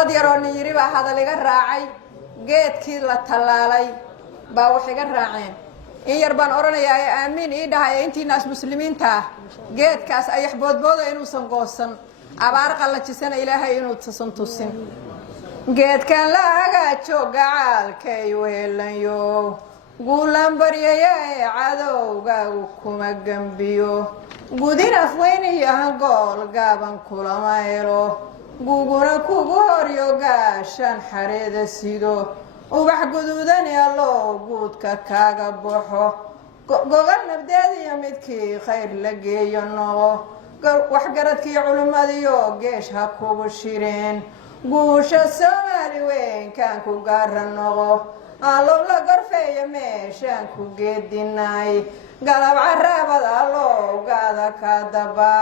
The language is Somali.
gabdhood yaroo nin yiri baa hadal iga raacay geedkii la talaalay baa wax iga raaceen in yar baan oranayaa aamin ii dhahay intii naas muslimiinta geedkaas ayax boodbooda inuusan goosan abaar qallajisan ilaahay inuu tusan tusin geedkan la hagaajo gacaalkay weelanyo guulan baryaya cadowgaagu kuma gambiyo gudin afweyniyo hangool gaaban kulama helo guguna kugu horyo gaashaan xareeda sido ubax guduudan allo guudka kaaga baxo gogol nabdeed iyo midkii khayr la geeyo noqo waxgaradkii culimadiyo geesh ha kugu shireen guusha Soomaali weyn kan ku gaara noqo allo la gorfeeyo meeshaan ku geedinay galab carabada allo gaada ka daba